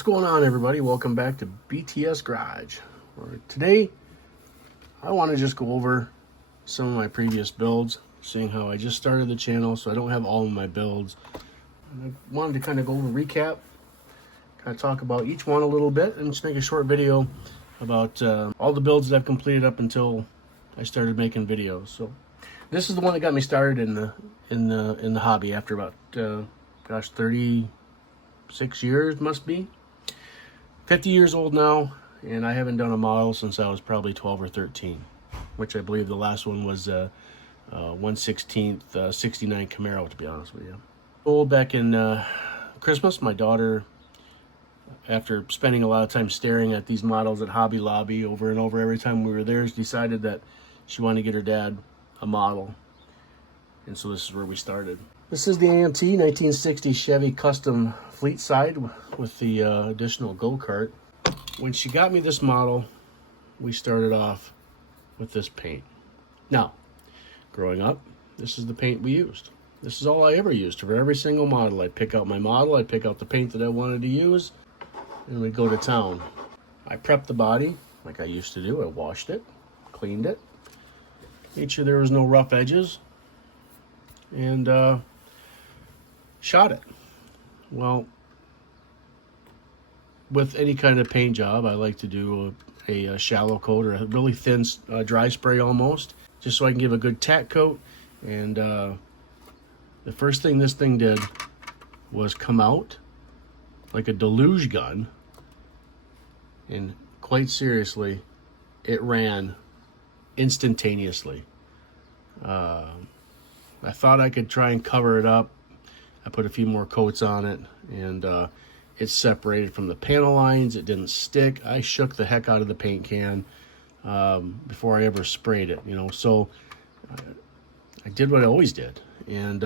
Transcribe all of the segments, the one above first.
What's going on, everybody? Welcome back to BTS Garage. Today, I want to just go over some of my previous builds, seeing how I just started the channel, so I don't have all of my builds. And I wanted to kind of go over recap, kind of talk about each one a little bit, and just make a short video about all the builds that I've completed up until I started making videos. So this is the one that got me started in the hobby after about 36 years must be. 50 years old now, and I haven't done a model since I was probably 12 or 13, which I believe the last one was 1/16 '69 Camaro, to be honest with you. Old back in Christmas, my daughter, after spending a lot of time staring at these models at Hobby Lobby over and over every time we were there, decided that she wanted to get her dad a model. And so this is where we started. This is the AMT 1960 Chevy Custom Fleetside with the additional go-kart. When she got me this model, we started off with this paint. Now, growing up, this is the paint we used. This is all I ever used for every single model. I'd pick out my model, I'd pick out the paint that I wanted to use, and we'd go to town. I prepped the body like I used to do. I washed it, cleaned it, made sure there was no rough edges, and shot it. Well, with any kind of paint job, I like to do a shallow coat or a really thin dry spray almost, just so I can give a good tack coat. And the first thing this thing did was come out like a deluge gun, and quite seriously, it ran instantaneously. I thought I could try and cover it up. I put a few more coats on it, and it separated from the panel lines. It didn't stick. I shook the heck out of the paint can before I ever sprayed it, you know. So I did what I always did. And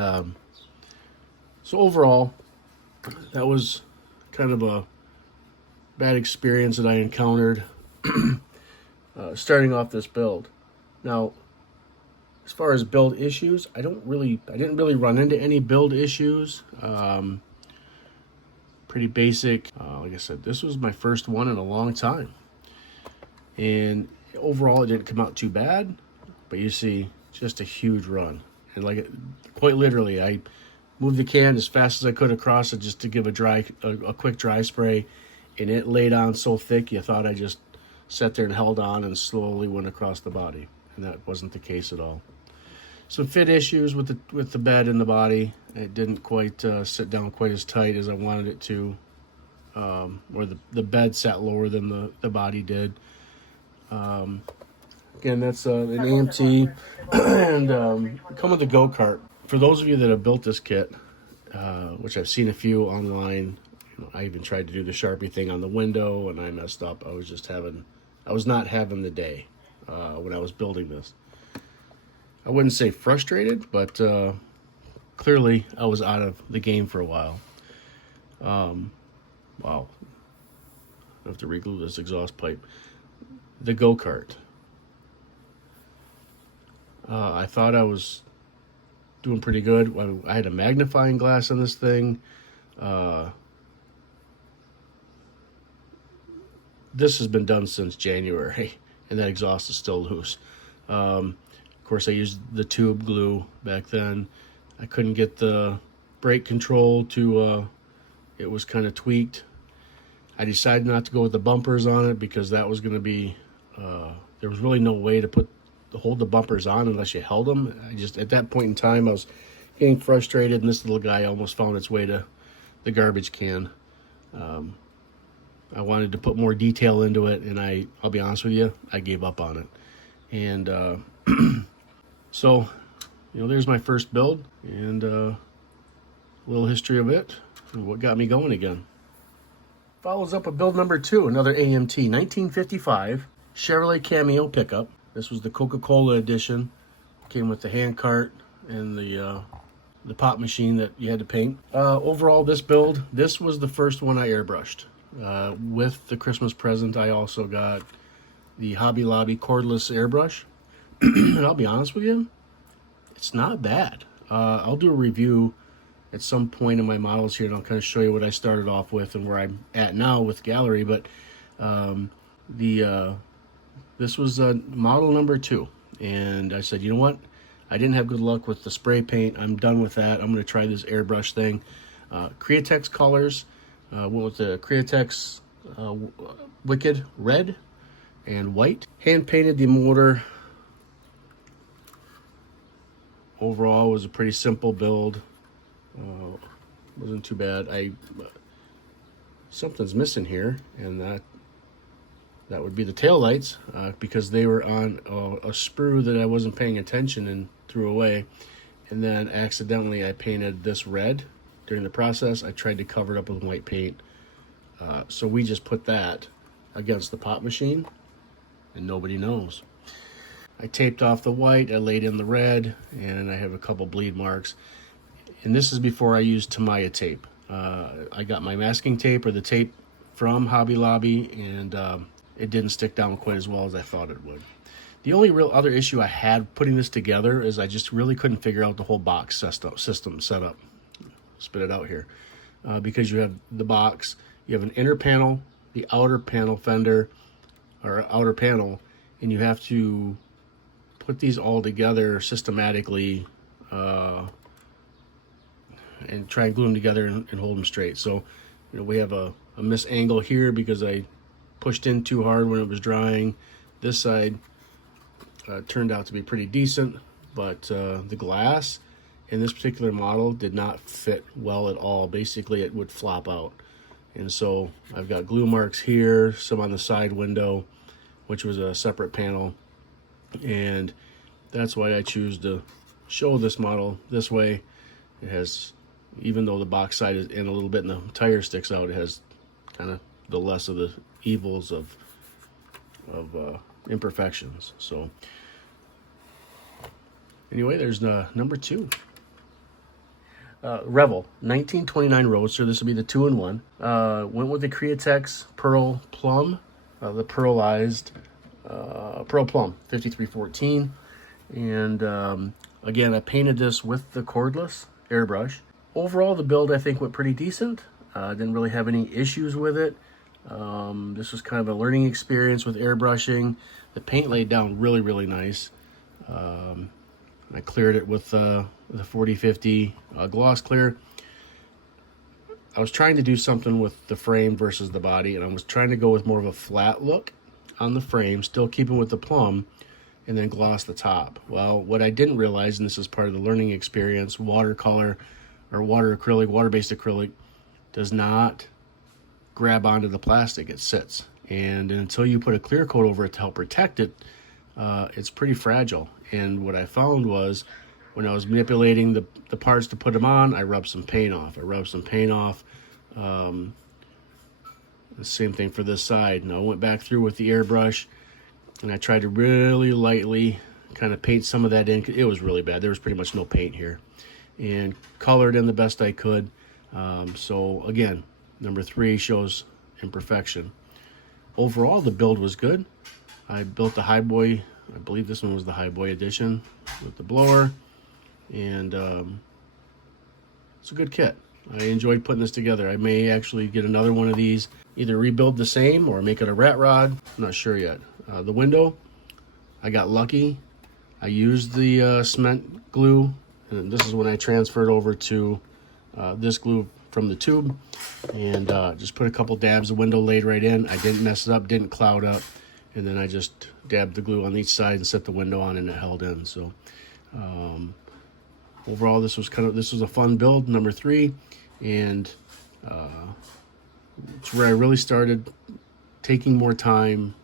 so overall, that was kind of a bad experience that I encountered starting off this build. Now, as far as build issues, I didn't really run into any build issues. Pretty basic. Like I said, this was my first one in a long time. And overall, it didn't come out too bad. But you see, just a huge run. And like, quite literally, I moved the can as fast as I could across it just to give a quick dry spray. And it laid on so thick, you thought I just sat there and held on and slowly went across the body. And that wasn't the case at all. Some fit issues with the bed and the body. It didn't quite sit down quite as tight as I wanted it to, or the bed sat lower than the body did. Again, that's an AMT, and come with the go-kart. For those of you that have built this kit, which I've seen a few online, you know, I even tried to do the Sharpie thing on the window, and I messed up. I was not having the day when I was building this. I wouldn't say frustrated, but clearly I was out of the game for a while. Wow. I have to reglue this exhaust pipe. The go-kart. I thought I was doing pretty good. I had a magnifying glass on this thing. This has been done since January, and that exhaust is still loose. Of course, I used the tube glue back then. I couldn't get the brake control to, it was kind of tweaked. I decided not to go with the bumpers on it because that was going to be, there was really no way to hold the bumpers on unless you held them. At that point in time, I was getting frustrated, and this little guy almost found its way to the garbage can. I wanted to put more detail into it, and I'll be honest with you, I gave up on it. And so, you know, there's my first build, and a little history of it, and what got me going again. Follows up with build number 2, another AMT, 1955 Chevrolet Cameo pickup. This was the Coca-Cola edition. Came with the hand cart and the pop machine that you had to paint. Overall, this build, this was the first one I airbrushed. With the Christmas present, I also got the Hobby Lobby cordless airbrush. And I'll be honest with you, it's not bad. I'll do a review at some point in my models here, and I'll kind of show you what I started off with and where I'm at now with gallery. But this was model number 2, and I said, you know what? I didn't have good luck with the spray paint. I'm done with that. I'm going to try this airbrush thing. Createx colors. Went with the Createx Wicked Red and White. Hand painted the motor. Overall, it was a pretty simple build. Wasn't too bad. Something's missing here, and that would be the tail lights, because they were on a sprue that I wasn't paying attention and threw away. And then accidentally I painted this red during the process. I tried to cover it up with white paint. So we just put that against the pop machine, and nobody knows. I taped off the white, I laid in the red, and I have a couple bleed marks. And this is before I used Tamiya tape. I got my masking tape, or the tape from Hobby Lobby, and it didn't stick down quite as well as I thought it would. The only real other issue I had putting this together is I just really couldn't figure out the whole box system setup. Spit it out here. Because you have the box, you have an inner panel, the outer panel fender, or outer panel, and you have to put these all together systematically and try and glue them together and hold them straight. So, you know, we have a misangle here because I pushed in too hard when it was drying. This side turned out to be pretty decent, but the glass in this particular model did not fit well at all. Basically, it would flop out. And so I've got glue marks here, some on the side window, which was a separate panel. And that's why I choose to show this model this way. It has, even though the box side is in a little bit and the tire sticks out, it has kind of the less of the evils of imperfections. So anyway, there's number 2. Revell 1929 Roadster. This will be the 2-in-1. Went with the Createx Pearl Plum, the pearlized Pearl Plum 5314. And again, I painted this with the cordless airbrush. Overall, the build I think went pretty decent. Didn't really have any issues with it. This was kind of a learning experience with airbrushing. The paint laid down really, really nice. I cleared it with the 4050 gloss clear. I was trying to do something with the frame versus the body, and I was trying to go with more of a flat look on the frame, still keeping with the plum, and then gloss the top. Well, what I didn't realize, and this is part of the learning experience, watercolor or water-based acrylic does not grab onto the plastic. It sits, and until you put a clear coat over it to help protect it, it's pretty fragile. And what I found was, when I was manipulating the parts to put them on, I rubbed some paint off. The same thing for this side. Now I went back through with the airbrush, and I tried to really lightly kind of paint some of that in. It was really bad. There was pretty much no paint here, and colored in the best I could. So again, number 3 shows imperfection. Overall, the build was good. I built the Highboy. I believe this one was the Highboy edition with the blower, and it's a good kit. I enjoyed putting this together. I may actually get another one of these, either rebuild the same or make it a rat rod. I'm not sure yet. The window, I got lucky. I used the cement glue, and this is when I transferred over to this glue from the tube, and just put a couple dabs. The window laid right in. I didn't mess it up, didn't cloud up, and then I just dabbed the glue on each side and set the window on, and it held in. So overall, this was a fun build, number 3, and it's where I really started taking more time,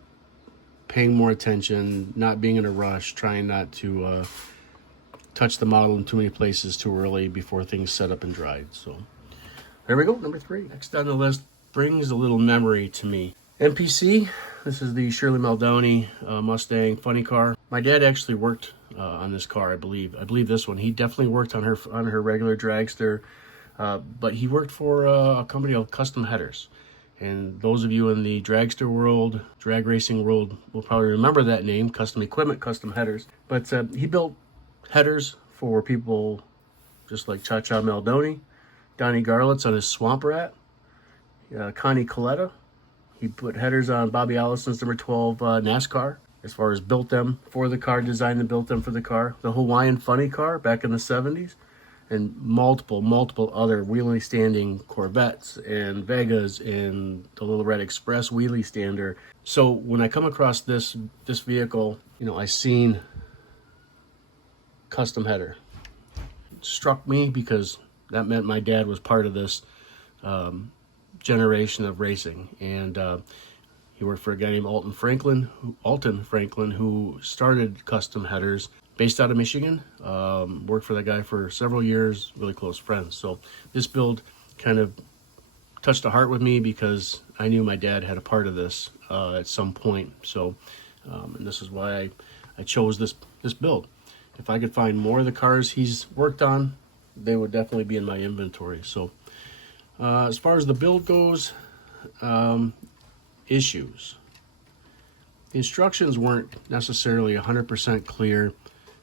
paying more attention, not being in a rush, trying not to touch the model in too many places too early before things set up and dried. So there we go, number 3. Next on the list brings a little memory to me. MPC, this is the Shirley Muldowney Mustang funny car. My dad actually worked on this car, I believe. I believe this one. He definitely worked on her regular dragster, but he worked for a company called Custom Headers. And those of you in the dragster world, drag racing world, will probably remember that name, Custom Equipment, Custom Headers. But he built headers for people just like Cha-Cha Muldowney, Donnie Garlitz on his Swamp Rat. Connie Coletta, he put headers on Bobby Allison's number 12 NASCAR, as far as built them for the car, designed and built them for the car. The Hawaiian Funny car back in the 70s, and multiple other wheelie standing Corvettes and Vegas and the Little Red Express wheelie stander. So when I come across this vehicle, you know, I seen custom header. It struck me because that meant my dad was part of this generation of racing, and he worked for a guy named Alton Franklin, who started custom headers based out of Michigan. Worked for that guy for several years, really close friends. So this build kind of touched a heart with me because I knew my dad had a part of this at some point. So, and this is why I chose this build. If I could find more of the cars he's worked on, they would definitely be in my inventory. So as far as the build goes, issues. The instructions weren't necessarily 100% clear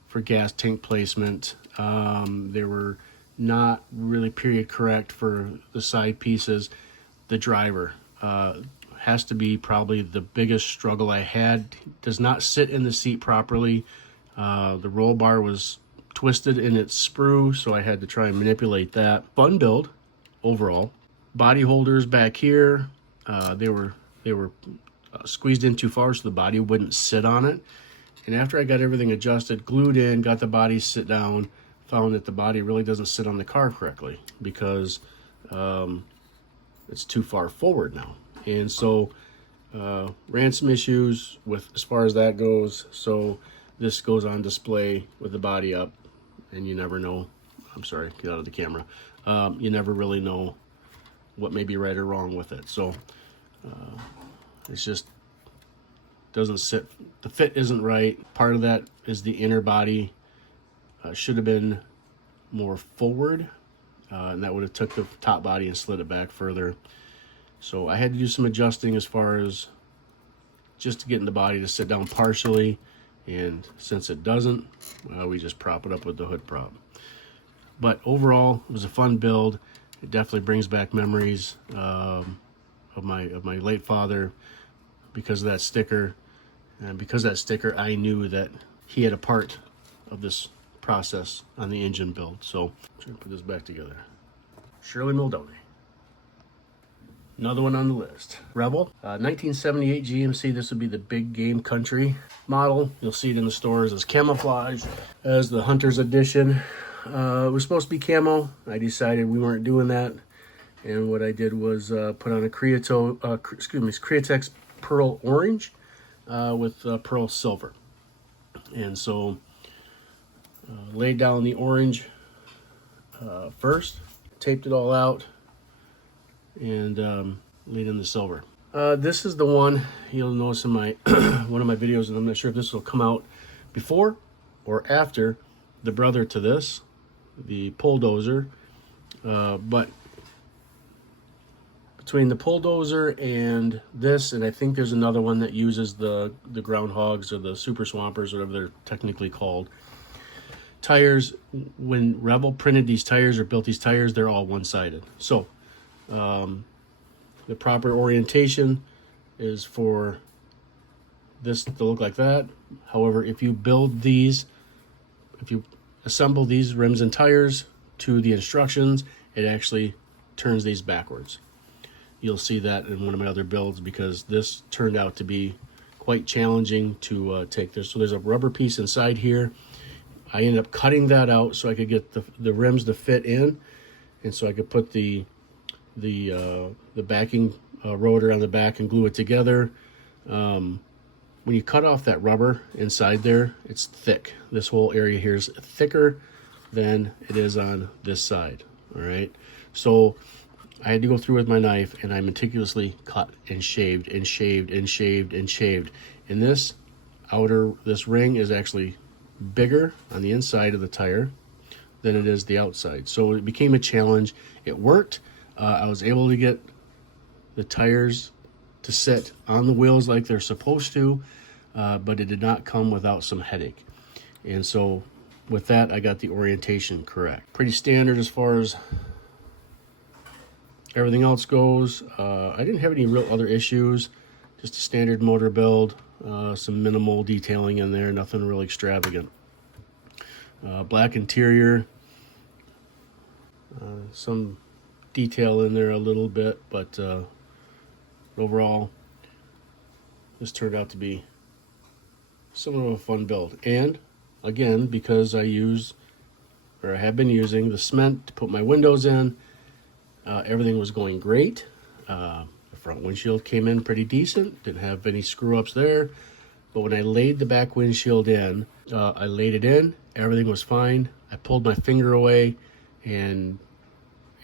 for gas tank placement. They were not really period correct for the side pieces. The driver has to be probably the biggest struggle I had. Does not sit in the seat properly. The roll bar was twisted in its sprue, so I had to try and manipulate that. Fun build overall. Body holders back here, they were squeezed in too far, so the body wouldn't sit on it. And after I got everything adjusted, glued in, got the body sit down, found that the body really doesn't sit on the car correctly because it's too far forward now. And so ran some issues with as far as that goes. So this goes on display with the body up, and you never know. I'm sorry, get out of the camera. You never really know what may be right or wrong with it. So it's just doesn't sit. The fit isn't right. Part of that is the inner body should have been more forward, and that would have took the top body and slid it back further. So I had to do some adjusting as far as just getting the body to sit down partially, and since it doesn't, we just prop it up with the hood prop. But overall, it was a fun build. It definitely brings back memories of my late father because of that sticker. And because of that sticker, I knew that he had a part of this process on the engine build. So I'm trying to put this back together. Shirley Muldowney. Another one on the list. Revell, 1978 GMC. This would be the big game country model. You'll see it in the stores as camouflage, as the Hunter's Edition. It was supposed to be camo. I decided we weren't doing that, and what I did was put on a Createx Pearl Orange with Pearl Silver. And so laid down the orange first, taped it all out, and laid in the silver. This is the one you'll notice in my one of my videos, and I'm not sure if this will come out before or after the brother to this, the Bulldozer, but between the Bulldozer and this, and I think there's another one that uses the Groundhogs or the Super Swampers, whatever they're technically called. Tires, when Revell printed these tires or built these tires, they're all one-sided. So the proper orientation is for this to look like that. However, if you build these, if you assemble these rims and tires to the instructions, it actually turns these backwards. You'll see that in one of my other builds because this turned out to be quite challenging to take this. So there's a rubber piece inside here. I ended up cutting that out so I could get the rims to fit in, and so I could put the backing rotor on the back and glue it together. When you cut off that rubber inside there, it's thick. This whole area here is thicker than it is on this side. All right, so I had to go through with my knife, and I meticulously cut and shaved and shaved and shaved and shaved. And this ring is actually bigger on the inside of the tire than it is the outside. So it became a challenge. It worked. I was able to get the tires to sit on the wheels like they're supposed to, but it did not come without some headache. And so with that, I got the orientation correct. Pretty standard as far as everything else goes, I didn't have any real other issues. Just a standard motor build, some minimal detailing in there, nothing really extravagant. Black interior, some detail in there a little bit, but overall, this turned out to be somewhat of a fun build. And again, because I have been using the cement to put my windows in, everything was going great. The front windshield came in pretty decent, didn't have any screw ups there. But when I laid the back windshield in, I laid it in, everything was fine. I pulled my finger away and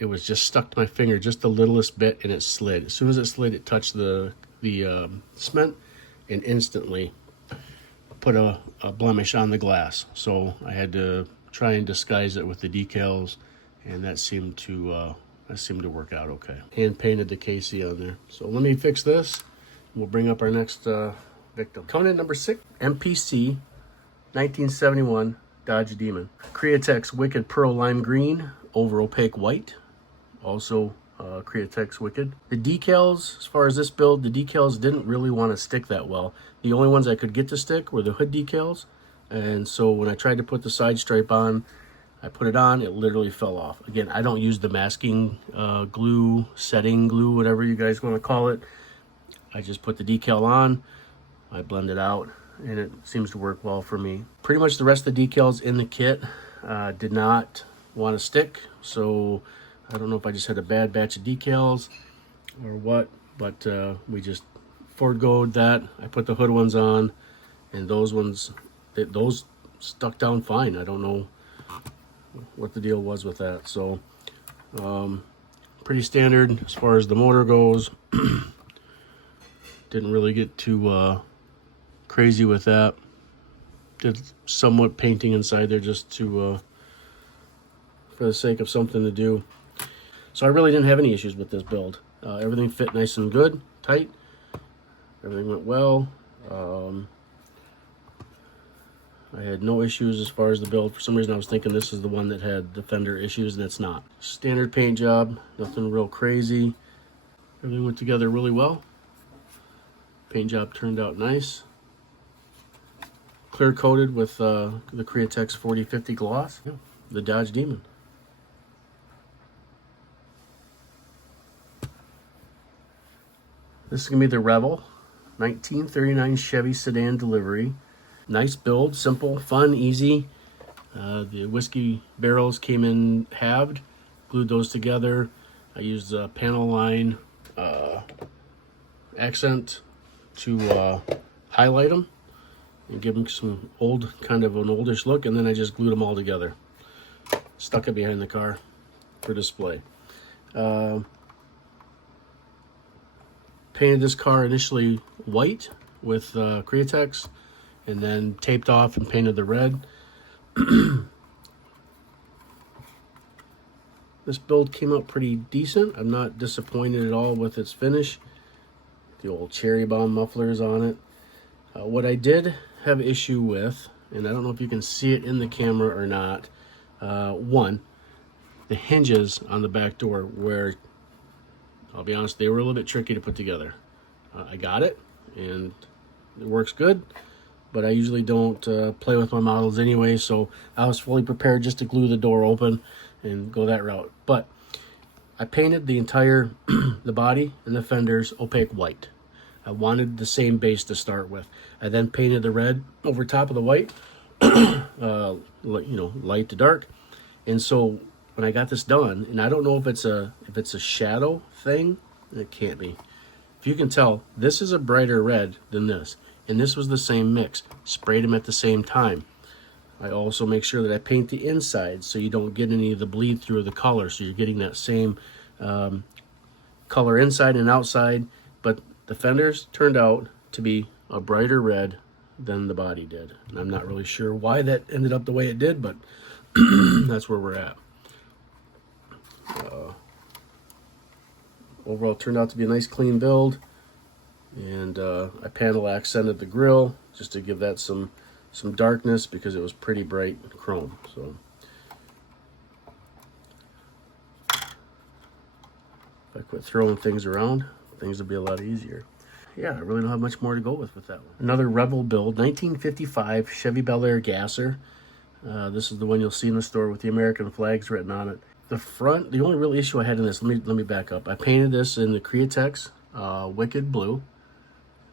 it was just stuck to my finger just the littlest bit, and it slid. As soon as it slid, it touched the cement and instantly put a blemish on the glass. So I had to try and disguise it with the decals, and that seemed to work out okay. Hand painted the KC on there. So let me fix this. We'll bring up our next victim. Coming in number 6, MPC 1971 Dodge Demon. Createx Wicked Pearl Lime Green over Opaque White. Also Createx Wicked. The decals, as far as this build, the decals didn't really want to stick that well. The only ones I could get to stick were the hood decals. And so when I tried to put the side stripe on, I put it on, it literally fell off. Again, I don't use the masking glue, setting glue, whatever you guys want to call it. I just put the decal on, I blend it out, and it seems to work well for me. Pretty much the rest of the decals in the kit did not want to stick, so I don't know if I just had a bad batch of decals or what, but we just forgoed that. I put the hood ones on, and those ones, those stuck down fine. I don't know what the deal was with that. So pretty standard as far as the motor goes. Didn't really get too crazy with that. Did somewhat painting inside there just to for the sake of something to do. So I really didn't have any issues with this build. Everything fit nice and good, tight. Everything went well. I had no issues as far as the build. For some reason I was thinking this is the one that had the fender issues, and it's not. Standard paint job, nothing real crazy. Everything went together really well. Paint job turned out nice. Clear coated with the Createx 4050 gloss. Yeah, the Dodge Demon. This is going to be the Revell 1939 Chevy Sedan delivery. Nice build, simple, fun, easy. The whiskey barrels came in halved, glued those together. I used a panel line accent to highlight them and give them some kind of an oldish look, and then I just glued them all together. Stuck it behind the car for display. Painted this car initially white with Createx, and then taped off and painted the red. This build came out pretty decent. I'm not disappointed at all with its finish. The old cherry bomb mufflers on it. What I did have issue with, and I don't know if you can see it in the camera or not, one, the hinges on the back door where, I'll be honest, they were a little bit tricky to put together. I got it, and it works good, but I usually don't play with my models anyway, so I was fully prepared just to glue the door open and go that route. But I painted the entire, the body and the fenders opaque white. I wanted the same base to start with. I then painted the red over top of the white, light to dark. And so when I got this done, and I don't know if it's a shadow thing, it can't be. If you can tell, this is a brighter red than this, and this was the same mix. Sprayed them at the same time. I also make sure that I paint the inside so you don't get any of the bleed through of the color, so you're getting that same color inside and outside. But the fenders turned out to be a brighter red than the body did, and I'm not really sure why that ended up the way it did, but that's where we're at. Overall, turned out to be a nice clean build, and I panel accented the grille just to give that some darkness because it was pretty bright chrome. So if I quit throwing things around, things will be a lot easier. Yeah, I really don't have much more to go with that one. Another Revell build, 1955 Chevy Bel Air gasser. This is the one you'll see in the store with the American flags written on it. The front, the only real issue I had in this, let me back up. I painted this in the Createx Wicked Blue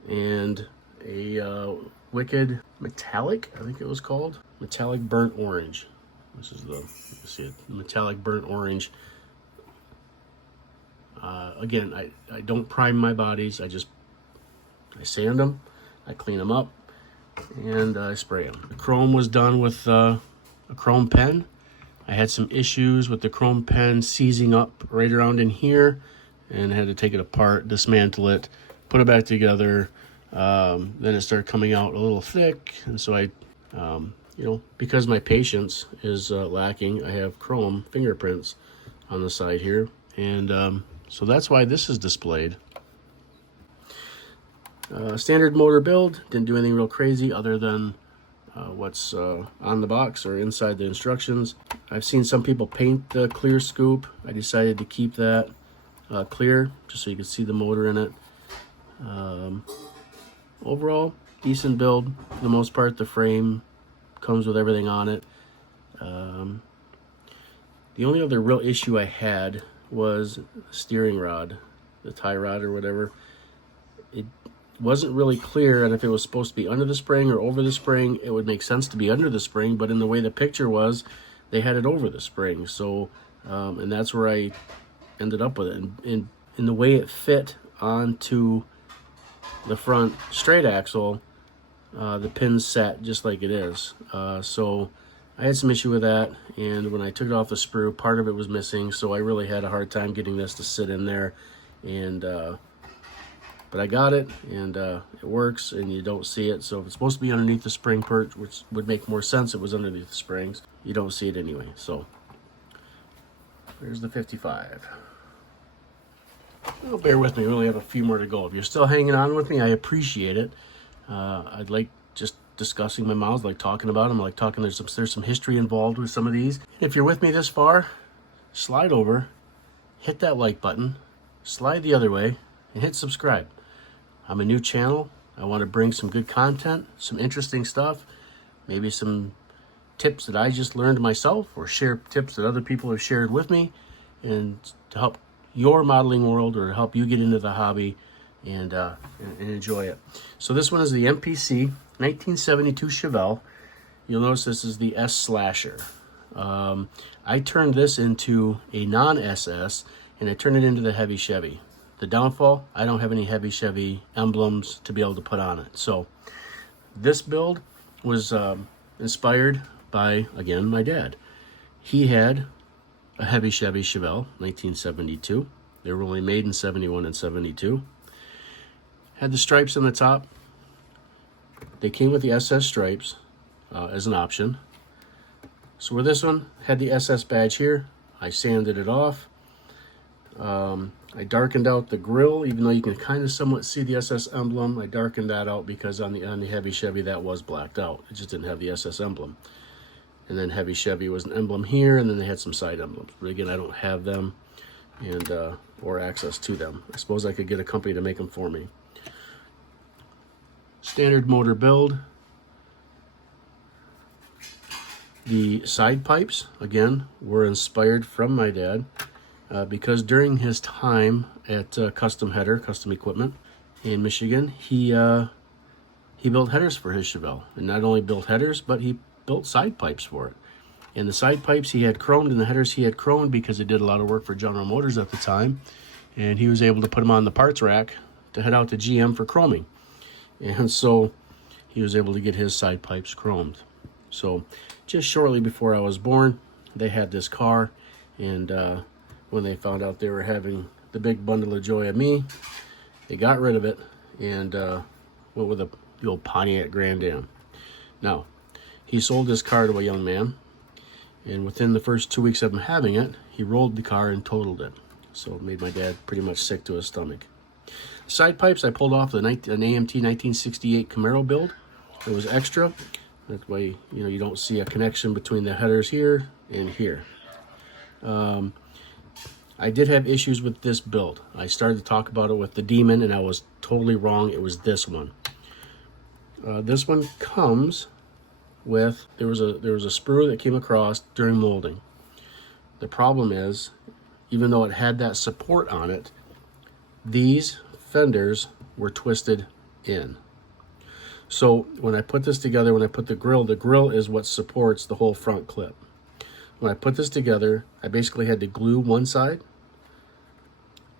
and a Wicked Metallic, I think it was called. Metallic Burnt Orange. This is the, you see it, metallic burnt orange. Again, I don't prime my bodies. I sand them, I clean them up, and I spray them. The chrome was done with a chrome pen. I had some issues with the chrome pen seizing up right around in here, and I had to take it apart, dismantle it, put it back together. Then it started coming out a little thick, and so I, you know, because my patience is lacking, I have chrome fingerprints on the side here, and so that's why this is displayed. Standard motor build, didn't do anything real crazy other than what's on the box or inside the instructions. I've seen some people paint the clear scoop. I decided to keep that clear just so you can see the motor in it. Overall, decent build. For the most part, the frame comes with everything on it. The only other real issue I had was the steering rod, the tie rod or whatever. It wasn't really clear, and if it was supposed to be under the spring or over the spring, it would make sense to be under the spring, but in the way the picture was, they had it over the spring. So, and that's where I ended up with it. And in the way it fit onto the front straight axle, the pins sat just like it is. So I had some issue with that, and when I took it off the sprue, part of it was missing, so I really had a hard time getting this to sit in there. And but I got it, and it works, and you don't see it. So if it's supposed to be underneath the spring perch, which would make more sense, it was underneath the springs, you don't see it anyway. So there's the 55. Oh, bear with me, we only have a few more to go. If you're still hanging on with me, I appreciate it. I'd like just discussing my models, like talking about them, like talking, there's some history involved with some of these. If you're with me this far, slide over, hit that like button, slide the other way, and hit subscribe. I'm a new channel. I want to bring some good content, some interesting stuff, maybe some tips that I just learned myself, or share tips that other people have shared with me, and to help your modeling world, or to help you get into the hobby and enjoy it. So this one is the MPC 1972 Chevelle. You'll notice this is the S slasher. I turned this into a non-SS, and I turned it into the heavy Chevy. The downfall, I don't have any heavy Chevy emblems to be able to put on it. So this build was inspired by, again, my dad. He had a heavy Chevy Chevelle, 1972. They were only made in 71 and 72. Had the stripes on the top. They came with the SS stripes as an option. So where this one had the SS badge here, I sanded it off. I darkened out the grille, even though you can kind of somewhat see the SS emblem. I darkened that out because on the heavy Chevy that was blacked out. It just didn't have the SS emblem. And then heavy Chevy was an emblem here, and then they had some side emblems. But again, I don't have them and or access to them. I suppose I could get a company to make them for me. Standard motor build. The side pipes, again, were inspired from my dad. Because during his time at Custom Equipment in Michigan, he built headers for his Chevelle, and not only built headers, but he built side pipes for it. And the side pipes he had chromed, and the headers he had chromed because he did a lot of work for General Motors at the time, and he was able to put them on the parts rack to head out to GM for chroming, and so he was able to get his side pipes chromed. So just shortly before I was born, they had this car, and when they found out they were having the big bundle of joy of me, they got rid of it and went with the old Pontiac Grand Am. Now, he sold this car to a young man, and within the first 2 weeks of him having it, he rolled the car and totaled it. So it made my dad pretty much sick to his stomach. Side pipes I pulled off an AMT 1968 Camaro build. It was extra. That way, you don't see a connection between the headers here and here. I did have issues with this build. I started to talk about it with the Demon, and I was totally wrong. It was this one. This one comes with, there was a sprue that came across during molding. The problem is, even though it had that support on it, these fenders were twisted in. So when I put this together, when I put the grill is what supports the whole front clip. When I put this together, I basically had to glue one side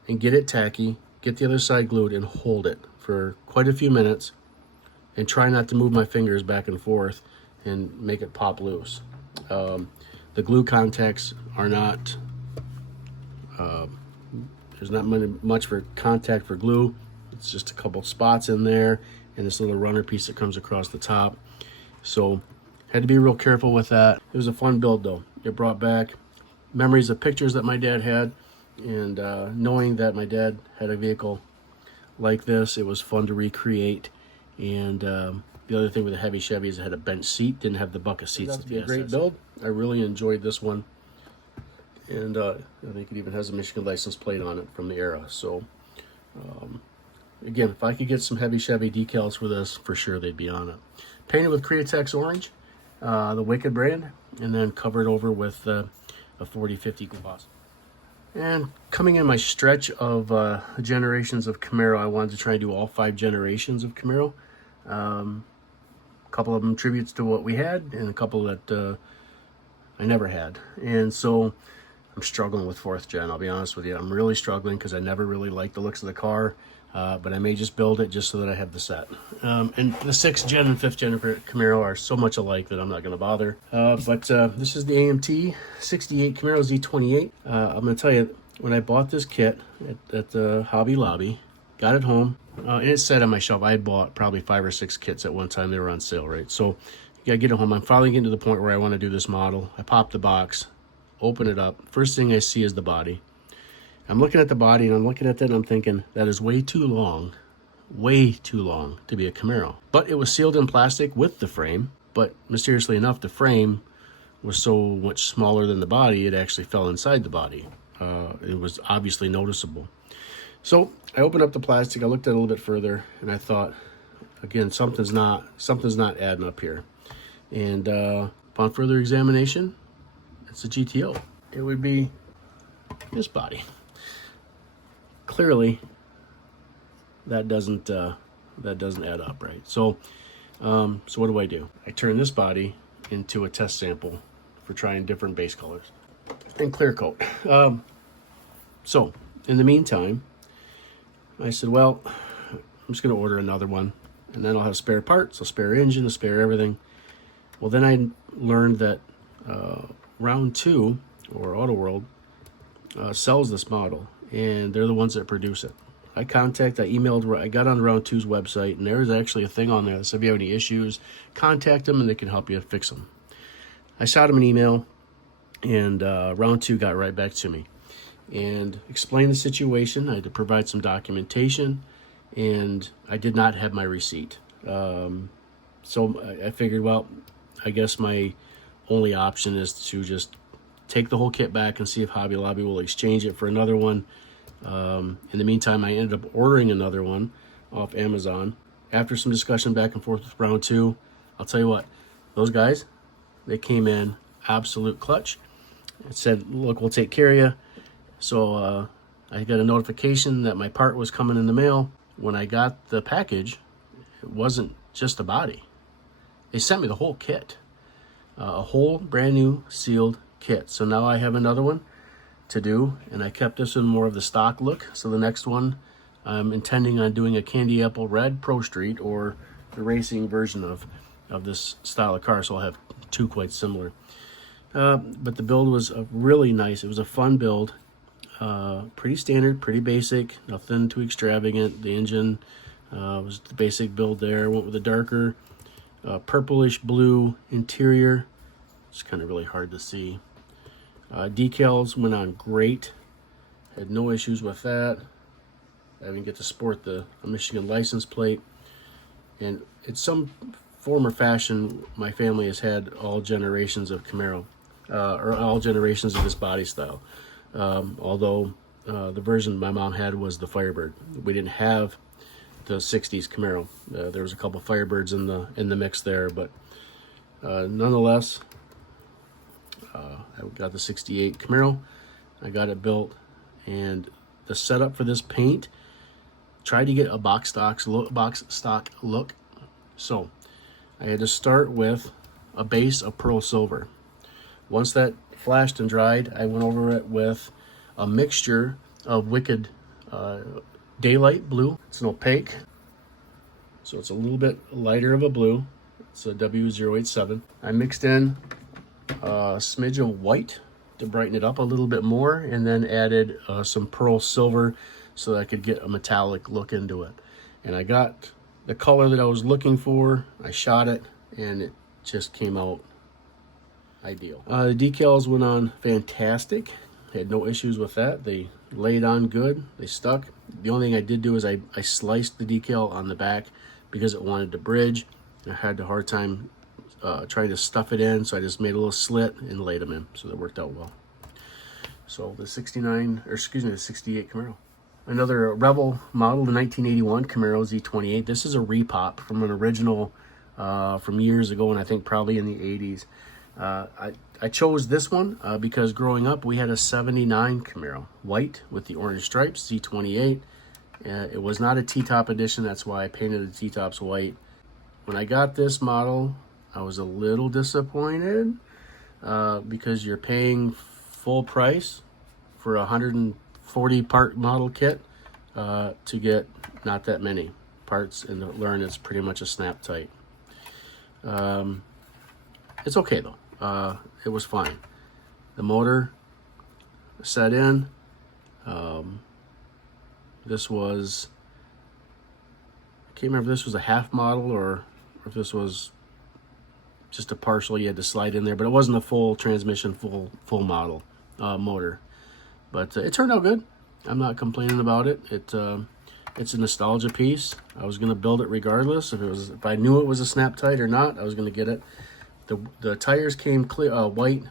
and get it tacky, get the other side glued, and hold it for quite a few minutes, and try not to move my fingers back and forth and make it pop loose. The glue contacts are not, there's not much for contact for glue. It's just a couple spots in there and this little runner piece that comes across the top. So had to be real careful with that. It was a fun build though. It brought back memories of pictures that my dad had, and knowing that my dad had a vehicle like this, it was fun to recreate. And the other thing with the heavy Chevy is it had a bench seat, didn't have the bucket seats. That'd be a great build. I really enjoyed this one. And I think it even has a Michigan license plate on it from the era. So again, if I could get some heavy Chevy decals for this, for sure they'd be on it. Painted with Createx orange, the Wicked brand, and then covered over with a 40/50 gloss. And coming in my stretch of generations of Camaro, I wanted to try and do all 5 generations of Camaro. A couple of them tributes to what we had, and a couple that I never had. And so I'm struggling with 4th gen, I'll be honest with you. I'm really struggling because I never really liked the looks of the car, but I may just build it just so that I have the set. And the 6th gen and 5th gen Camaro are so much alike that I'm not going to bother. But this is the AMT 68 Camaro Z28. I'm going to tell you, when I bought this kit at the Hobby Lobby, got it home, and it sat on my shelf. I had bought probably 5 or 6 kits at one time. They were on sale, right? So you gotta get it home. I'm finally getting to the point where I want to do this model. I pop the box, open it up. First thing I see is the body. I'm looking at the body, and I'm looking at that, and I'm thinking, that is way too long to be a Camaro. But it was sealed in plastic with the frame, but mysteriously enough, the frame was so much smaller than the body, it actually fell inside the body. It was obviously noticeable. So I opened up the plastic, I looked at it a little bit further, and I thought, again, something's not adding up here. And upon further examination, it's a GTO. It would be this body. Clearly, that doesn't add up, right? So, so what do? I turn this body into a test sample for trying different base colors and clear coat. So in the meantime, I said, well, I'm just going to order another one, and then I'll have spare parts, a spare engine, a spare everything. Well, then I learned that Round 2, or Auto World, sells this model, and they're the ones that produce it. I emailed, I got on Round 2's website, and there's actually a thing on there that said if you have any issues, contact them and they can help you fix them. I shot them an email, and Round 2 got right back to me and explained the situation. I had to provide some documentation, and I did not have my receipt. So I figured, well, I guess my only option is to just take the whole kit back and see if Hobby Lobby will exchange it for another one. In the meantime, I ended up ordering another one off Amazon. After some discussion back and forth with Round 2, I'll tell you what, those guys, they came in absolute clutch. It said, look, we'll take care of you. So I got a notification that my part was coming in the mail. When I got the package, it wasn't just a body. They sent me the whole kit, a whole brand new sealed kit. So now I have another one to do, and I kept this in more of the stock look. So the next one, I'm intending on doing a candy apple red Pro Street, or the racing version of this style of car. So I'll have 2 quite similar. But the build was really nice. It was a fun build. Pretty standard, pretty basic, nothing too extravagant. The engine was the basic build there. Went with a darker purplish blue interior. It's kind of really hard to see. Decals went on great. Had no issues with that. I even get to sport the Michigan license plate. And in some form or fashion, my family has had all generations of Camaro, or all generations of this body style. although the version my mom had was the Firebird. We didn't have the 60s Camaro. There was a couple Firebirds in the mix there, but nonetheless, I got the 68 Camaro. I got it built, and the setup for this paint, tried to get a box stock look. So I had to start with a base of pearl silver. Once that flashed and dried, I went over it with a mixture of Wicked Daylight Blue. It's an opaque, so it's a little bit lighter of a blue. It's a W087. I mixed in a smidge of white to brighten it up a little bit more, and then added some pearl silver so that I could get a metallic look into it. And I got the color that I was looking for. I shot it, and it just came out ideal. The decals went on fantastic. I had no issues with that. They laid on good. They stuck. The only thing I did do is I sliced the decal on the back because it wanted to bridge. I had a hard time trying to stuff it in, so I just made a little slit and laid them in, so that worked out well. So the 68 Camaro. Another Revell model, the 1981 Camaro Z28. This is a repop from an original from years ago, and I think probably in the 80s. I chose this one because growing up we had a 79 Camaro, white with the orange stripes, Z28. It was not a T-top edition, that's why I painted the T-tops white. When I got this model, I was a little disappointed because you're paying full price for a 140 part model kit to get not that many parts, and to learn it's pretty much a snap tight. It's okay though. It was fine. The motor set in. This was, I can't remember if this was a half model or if this was just a partial. You had to slide in there, but it wasn't a full transmission, full model motor. But it turned out good. I'm not complaining about it. It's a nostalgia piece. I was gonna build it regardless if I knew it was a snap tight or not. I was gonna get it. The tires came clear, white,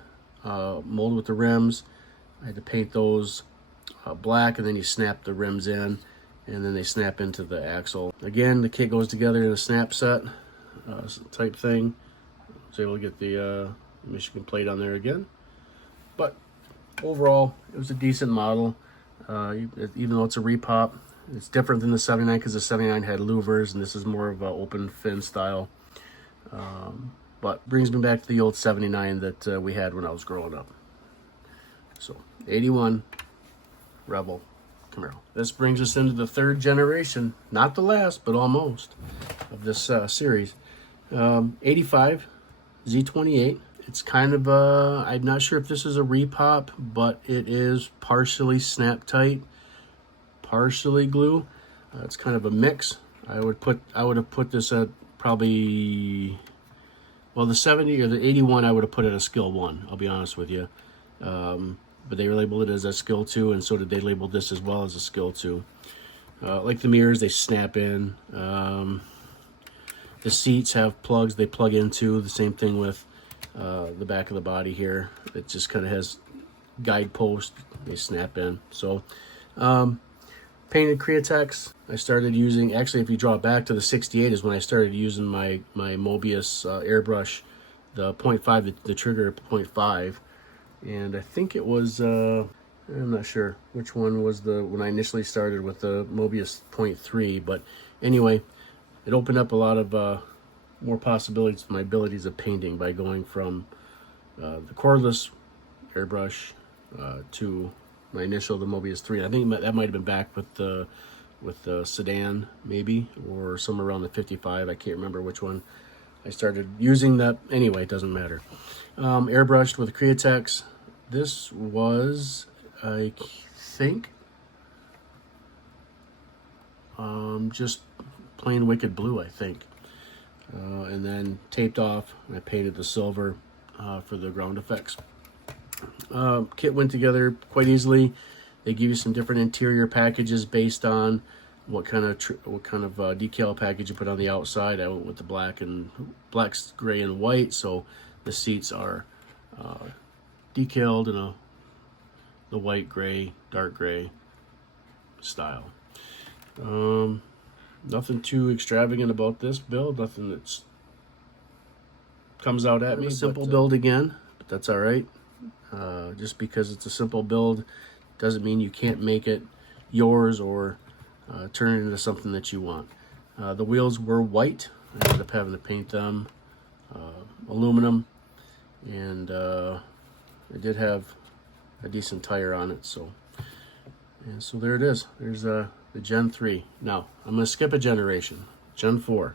molded with the rims. I had to paint those black, and then you snap the rims in, and then they snap into the axle. Again, the kit goes together in a snap set type thing. I was able to get the Michigan plate on there again. But overall, it was a decent model. Even though it's a repop, it's different than the 79 because the 79 had louvers, and this is more of an open fin style. But brings me back to the old 79 that we had when I was growing up. So 81 Revell Camaro. This brings us into the third generation, not the last, but almost, of this series. 85 Z28. It's kind of I'm not sure if this is a repop, but it is partially snap tight, partially glue. It's kind of a mix. I would have put this at probably, well, the 70 or the 81 I would have put at a skill 1, I'll be honest with you. But they labeled it as a skill 2, and so did they label this as well as a skill 2. Like the mirrors, they snap in. The seats have plugs they plug into. The same thing with the back of the body here. It just kind of has guideposts. They snap in. So painted Createx. I started using, actually if you draw it back to the 68 is when I started using my Mobius airbrush, the 0.5, the trigger 0.5. And I think it was, I'm not sure which one was when I initially started with the Mobius 0.3, but anyway, it opened up a lot of more possibilities to my abilities of painting by going from the cordless airbrush to my initial, the Mobius 3. I think that might have been back with the Sedan, maybe, or somewhere around the 55. I can't remember which one I started using that. Anyway, it doesn't matter. Airbrushed with Createx. This was, I think, just plain Wicked Blue, I think. And then taped off, and I painted the silver for the ground effects. Kit went together quite easily. They give you some different interior packages based on what kind of decal package you put on the outside. I went with the black, gray, and white, so the seats are decaled in a the white, gray, dark gray style. Nothing too extravagant about this build, nothing that's comes out at me. Simple build again, but that's all right. Just because it's a simple build doesn't mean you can't make it yours or turn it into something that you want. The wheels were white. I ended up having to paint them aluminum, and it did have a decent tire on it. So there it is. There's the Gen 3. Now, I'm going to skip a generation. Gen 4.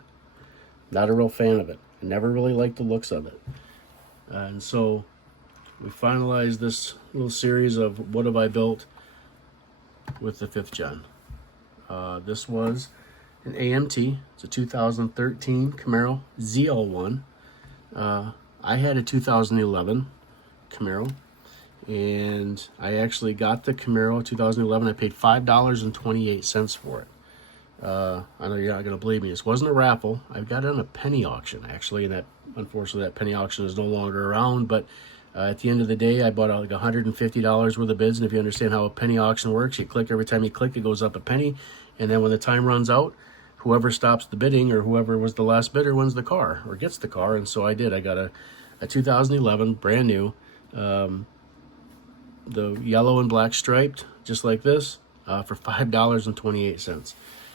Not a real fan of it. I never really liked the looks of it. And so we finalized this little series of what have I built with the 5th gen. This was an AMT. It's a 2013 Camaro ZL1. I had a 2011 Camaro, and I actually got the Camaro 2011. I paid $5.28 for it. I know you're not going to believe me. This wasn't a raffle. I got it on a penny auction, actually, and that, unfortunately, that penny auction is no longer around, but at the end of the day, I bought like $150 worth of bids, and if you understand how a penny auction works, you click, every time you click, it goes up a penny, and then when the time runs out, whoever stops the bidding or whoever was the last bidder wins the car or gets the car. And so I did. I got a 2011 brand new, the yellow and black striped, just like this, for $5.28.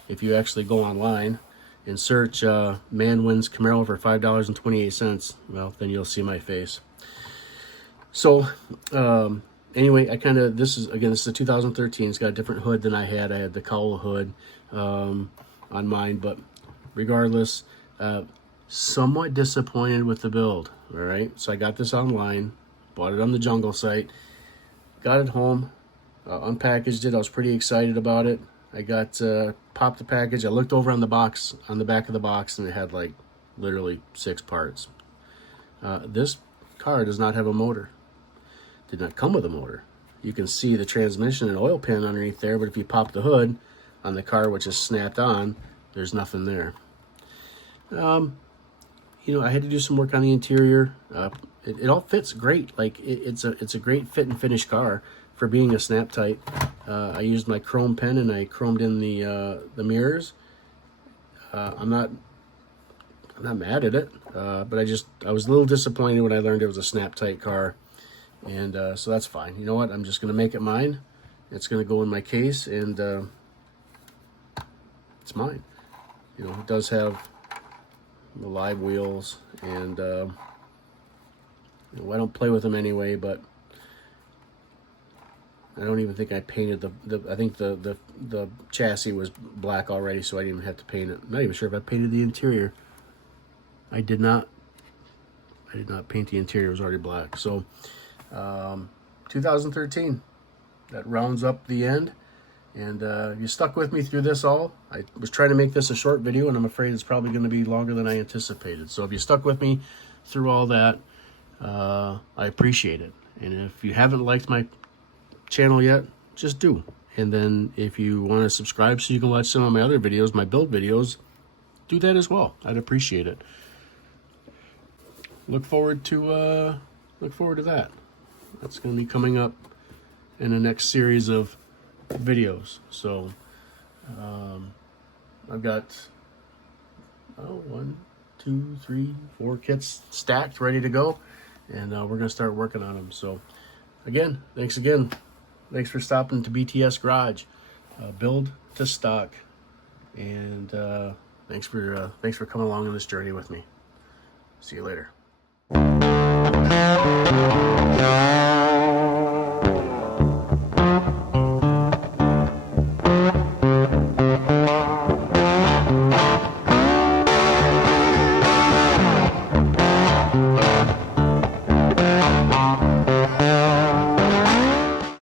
If you actually go online and search man wins Camaro for $5.28, well, then you'll see my face. So anyway, this is a 2013. It's got a different hood than I had. I had the cowl hood on mine, but regardless, somewhat disappointed with the build. All right, so I got this online, bought it on the Jungle site, got it home, unpackaged it. I was pretty excited about it. I got popped the package. I looked over on the box, on the back of the box, and it had like literally 6 parts. This car does not have a motor. Did not come with a motor. You can see the transmission and oil pan underneath there, but if you pop the hood on the car, which is snapped on, there's nothing there. You know, I had to do some work on the interior. It all fits great. Like it's a great fit and finish car for being a snap tight. I used my chrome pen and I chromed in the mirrors. I'm not mad at it, but I was a little disappointed when I learned it was a snap tight car, and so that's fine. You know what? I'm just gonna make it mine. It's gonna go in my case, and it's mine. You know, it does have the live wheels, and you know, I don't play with them anyway, but I don't even think I painted I think the chassis was black already, so I didn't even have to paint it. I'm not even sure if I painted the interior. I did not paint the interior. It was already black. So 2013, that rounds up the end. And you stuck with me through this all. I was trying to make this a short video, and I'm afraid it's probably going to be longer than I anticipated. So if you stuck with me through all that, I appreciate it. And if you haven't liked my channel yet, just do. And then if you want to subscribe so you can watch some of my other videos, my build videos, do that as well. I'd appreciate it. Look forward to that. That's going to be coming up in the next series of videos. So I've got 1, 2, 3, 4 kits stacked, ready to go, and we're going to start working on them. So again, thanks for stopping to BTS Garage, build to stock, and thanks for coming along on this journey with me. See you later.